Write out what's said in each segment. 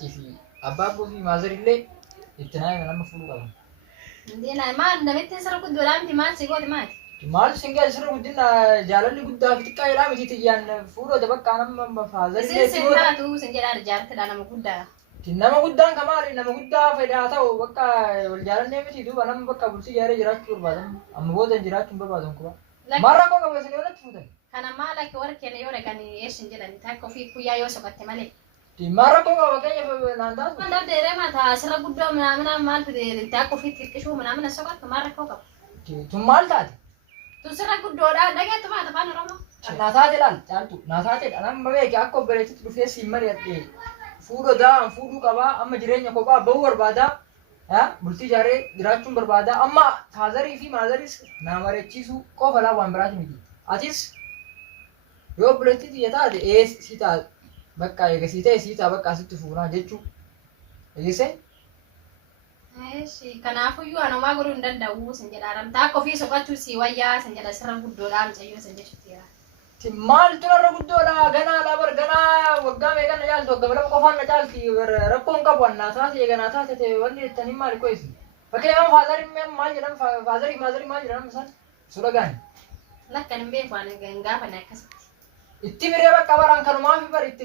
mari'achiisi. Abbaa fi maazarillee itti naayima nama fuudhuu qaban. Ndina maal namitti sirra guddoodhaa miti maal si gooti maati? Maal singaa sirra guddina jaalalli guddaa fi xiqqaa jedhaa miti tiyyaan fuudhota bakka nama faazarillee Isin taatu sin jedhaa jaartidha nama guddaa. nama guddaan kamaali nama guddaa faydaa ta'u bakka wal jaalannee miti duuba nama bakka bultii jaaree jiraachuu barbaadan amma booda jiraachuun barbaadan kuba. Marra koo qabu isin yoolatti fuutan. Kana maal akka warra keenya yoo dhaqan eessin jedhan takka ofii guyyaa yoo soqatte malee. Marra koo qabu keenya naan taatu. Wanda dheeree mataa sirra guddoo minamina maal fide takka ofii xiqqishuu minamina soqattu marra koo qabu. Tun maal taate? Tu sirra guddoodhaa dhageettu maata afaan Oromoo. Naa taate laal caaltu naa taate nama beeki akka obboleettitti dhufee siin mari'adhee fuudhotaa fuudhuu qabaa amma jireenya kophaa bahuu barbaadaa bultii jaaree jiraachuun barbaadaa amma faazarii fi maazaris naa mari'achiisuu qofa laa waan biraati miti. Atis yoo obboleettii xiyya taate si ta'a bakka eegasii ta'e si ta'a bakka asitti fuunaa jechuu eegisee. Kanaafuyyuu anumaa godhuu hin danda'u sin jedhaan takka ofii soqachuu si wayyaa sin jedha sirra guddoodhaa mucayyoo sin jechuudha. Maal turarra guddoodha ganaa labar ganaa waggaa meeqana caaltu waggaa lama qofaan na caalti rakkoon qabu annaa taate eeganaa taate ta'e wanni jettanii maali qoyisi fakkeenyaaf faazarii maal jedhama faazarii maazarii maal jedhama isaan suura gaani. Lakkan hin beeku waan gaafanne akkasitti. Itti biree bakka baraan kanumaa fi bari itti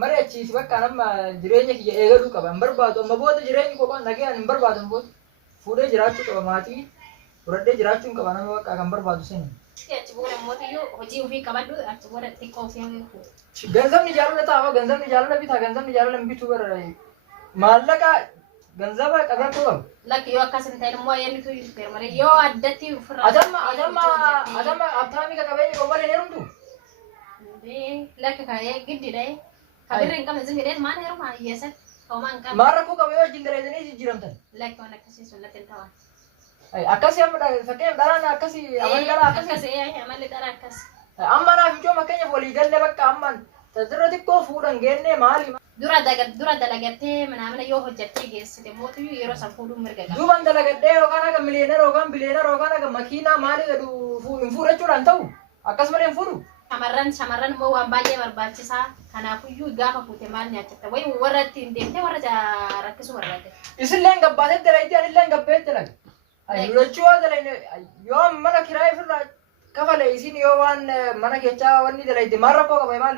mari'achiisi bakka nama jireenya kiyya eegaluu qaba hin barbaadu amma booda jireenyi kophaan nagaan hin barbaadu booda fuudhee jiraachuu qaba maatii fudhadhee jiraachuun qaba nama bakka kan barbaadu sani. Achi booda mootiyyuu hojii ofii qabadhu achi booda xiqqoo ofii fuudhu. Ganzabni jaalala ta'a ganzabni jaalala bitaa ganzabni jaalala hin bituu bara maallaqa ganzaba qabaatu qabu. Lakki yoo akkas hin ta'in immoo eenyutu hin malee yoo addatti ofirraa. Adama abtaamii ka qabeenya qommalee ni rumtu. Lakki kaayee giddidha kabirri hin qabne zimmi dheet maal heeruma hiyyeessan homaa hin qabne. Maal rakkoo qabu yoo wajjin daleedanii jijjiiramtan. Lakki waan akkasii sun natti hin ta'an. Akkasii amma fakkeenyaaf dharaan akkasii amalli dhalaa akkasii amalli dhalaa akkas. Amma naaf ijoom fakkeenyaaf walii galle bakka amman tajaajila xiqqoo fuudhan geennee maali? Dura dalagattee mana yoo hojjattee geessite mootiyyuu yeroo san fuudhuun mirga qaba. Duuban dalagadhee yookaan akka miliyeenera yookaan biliyeenera yookaan akka makiinaa maali jedhu hin fuudhachuudhaan ta'u akkasumalee hin fuudhu. Shamarran immoo waan baay'ee barbaachisaa kanaafuyyuu gaafa fuute maal nyaachatta wayi warra ittiin deemtee warra rakkisuu barbaadde. Isillee gabbaatee dalayti anillee gabbeetti dalaga. Lolachuu yoo mana kiraa ifirraa kafale isin yoo waan mana keechaa wanni dalayte maal rakkoo qaba maal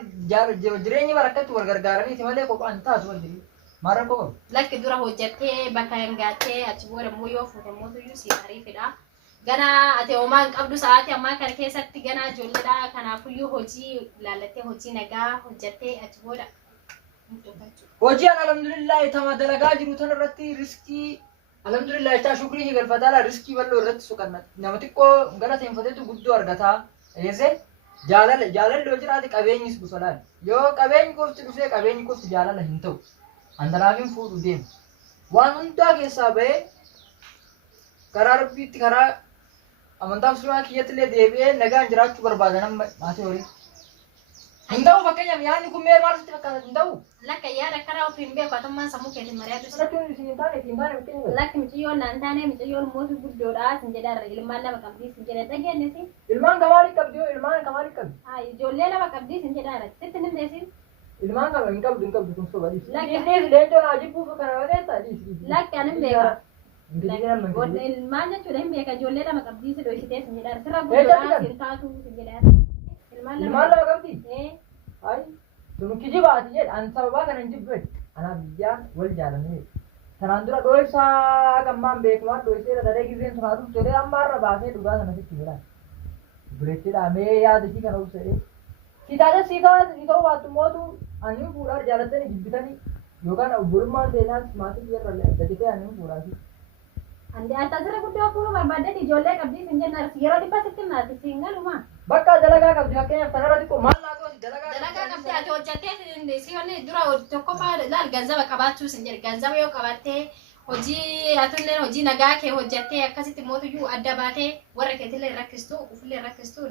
jireenyi barakkatti wal gargaaraniiti malee kophaan taatu wal jiru maal rakkoo qaba. Lakki dura hojjattee bakka hangaattee achi booda immoo yoo fuute mootiyyuu si ariifidha. Gana ati homaan qabdu sa'aatii ammaa kana keessatti gana ijoolleedha kanaafuyyuu hojii ilaallattee hojii nagaa hojjattee achi booda. Hojii an alhamdulillahi tama dalagaa jiru tan irratti riskii alhamdulillah ita shukrii galfatala riskii ballo irratti suqanna nama xiqqoo galateeffatetu guddoo argataa eese jaalala yoo jiraate qabeenyis dhufalaan yoo qabeenyi qofti dhufee qabeenyi qofti jaalala hin ta'u andalaafin fuudhu deemu waan hundaa keessaa bahee karaa rabbiitti karaa amantaa musliimaa kiyyatti illee deebi'ee nagaan jiraachuu barbaada nama maatii horii hin ta'u fakkeenyaaf yaadni kun mee maal sitti fakkaata hin ta'u. Lakka yaada karaa ofiin beeku atummaan sammuu keetiin mari'atu. Rakkoon isin taane miti. Lakki miciyyoon naan taane miciyyoon mootii guddoodha sin jedharra ilmaan lama qabdii sin jedhe dhageenyesi. Ilmaan kamaalii qabdi yoo ilmaan kamaalii qabdi. Ijoollee lama qabdii sin jedharra sitti hin deesin. Ilmaan kama hin qabdu kun soba dhiisi. Lakki leencoo naa jibbuuf kana malee dhiisi. Lakki ani hin beeka. Ilmaan jechuudha hin beeka ijoollee lama qabdii si dhoysitee sin jedharra sirra guddoodha sin taatu sin jedharra. Ilmaan lama qabdi. Ay, tunu kijibaati jedha an sababaa kana hin jibbe anaaf biyyaan wal jaalanne tanaan dura dhoysaa gammaan beekumaan dhoysee dhadhee gizeen sun haa dhufte jedhee amma irra baasee dhugaa sana sitti jedha bireettidha mee yaada ishii kana dhufse sii ta'uu baattu mootu ani fuudhaa jaalattanii jibbitanii yookaan obbolummaan seenaas maatii biyya irra daditee ani fuudhaati. Andi anta sirra guddoo fuudhuu barbaadde ijoollee qabdii sin jenna yeroo dhibba sitti naati siin galuma. Bakka dalagaa qabdi fakkeenyaaf kanarra xiqqoo maal naa gooti dalagaa qabdi ati hojjattee si'oonni dura tokkoffaa laal ganzaba qabaachuu sin jedhe ganzaba yoo qabattee hojii atunne hojii nagaa kee hojjattee akkasitti mootiyyuu adda baatee warra keetillee rakkistu ufillee rakkistu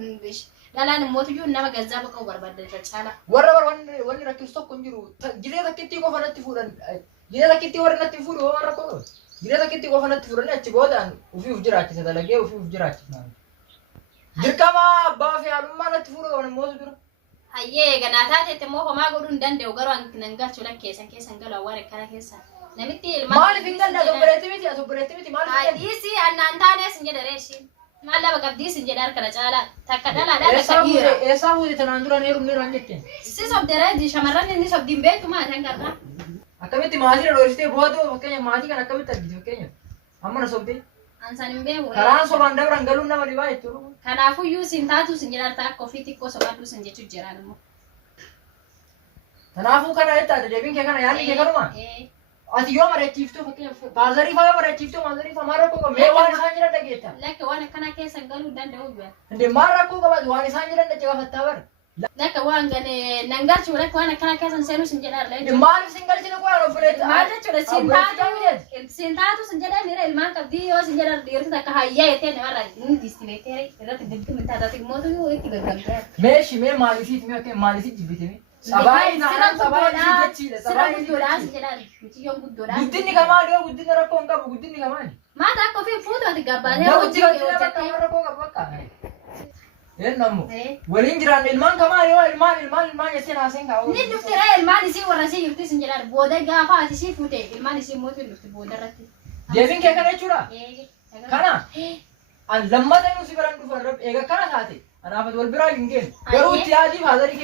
dhalaan mootiyyuu nama ganzaba qabu barbaadde caala. Warra wanni rakkistu tokko hin jiru jiree takkittii qofa natti fuudhan jiree takkittii warri natti fuudhu waan rakkoo jiree takkittii qofa natti fuudhanii achi boodaan ufiif jiraachisa dalagee ufiif jiraachisa. Dirqama abbaa fi haadhummaa natti fuudhu qaban mootu dura. Hayyee ganaataa teette moo homaa godhuu hin danda'u garuu nan galchu keessan galu awwaara akkana keessa. Namitti ilmaan. Maaliif hin galla obboleetti miti maaliif hin galla? Dhiisii annaan taanes hin jedha reeshiin. Maal laba qabdiis hin jedha harkana caalaa. Takka dhalaadhaan akka dhiira. Eessaa fuute tanaan dura neeruun jetteen? Si sobdere shamarran inni sobdiin beektu maa tan qarqaa. Akkamitti maatii dhoofistee booda fakkeenya maatii kan akkamitti argite fakkeenya? Amma na sobdee? Ansaan hin beeku. Karaan sobaan dabran galuun nama dhibaa jechuudha. Kanaafuyyuu sin taatu sin jedha harta akka ofii xiqqoo sobaadhu sin jechuun jiraan immoo. Kanaafuu kana jettaate deebiin kee kana yaadni kee kanuma? Ati yoo mari'achiiftuu fakkeenya baazarii fa'aa mari'achiiftuu baazarii fa'aa maal rakkoo qabu? Mee waan isaan jedhan dhageetta? Lakka waan akkana keessan galuu hin danda'u jira. Inde maal rakkoo qabaatu waan isaan jedhan dhache gaafattaa bara? Lakka waan nan galchu lakka waan akkana keessan seenuu sin jedha arla. Maaliif sin galchina qo'aan obboleetta? Maal jechuudha sin taatu sin jedha miira ilmaan qabdii yoo sin jedha dhiirri takka hayyaa jettee namarraa inni distimeeteere irratti digdimi taataati mootu yoo itti gaggamtee. Meeshi mee maaliif jibbitime? Sabaayii naannoo sabaayii jechiidha. Sabaayii guddoodhaan si jedhaan muciyyoon guddoodhaan. Guddinni kamaali yoo guddinni rakkoo hin qabu guddinni kamaali? Maata akka ofii fuutu ati gabbaatee hojii hojjetee rakkoo qabu akka. Eenyammoo waliin jiraan ilmaan kamaali yoo ilmaan jettee naaseen kaa'u. Ni dhuftira ilmaan isii warra isii jirti sin jedhaan booda gaafa ati isii fuute ilmaan isii mootu hin dhufti booda irratti. Deebiin kee kana jechuudha? Kana an lammata inni si biran dhufa eega kana taate anaaf wal biraa hin geenu garuu itti yaadii faazarii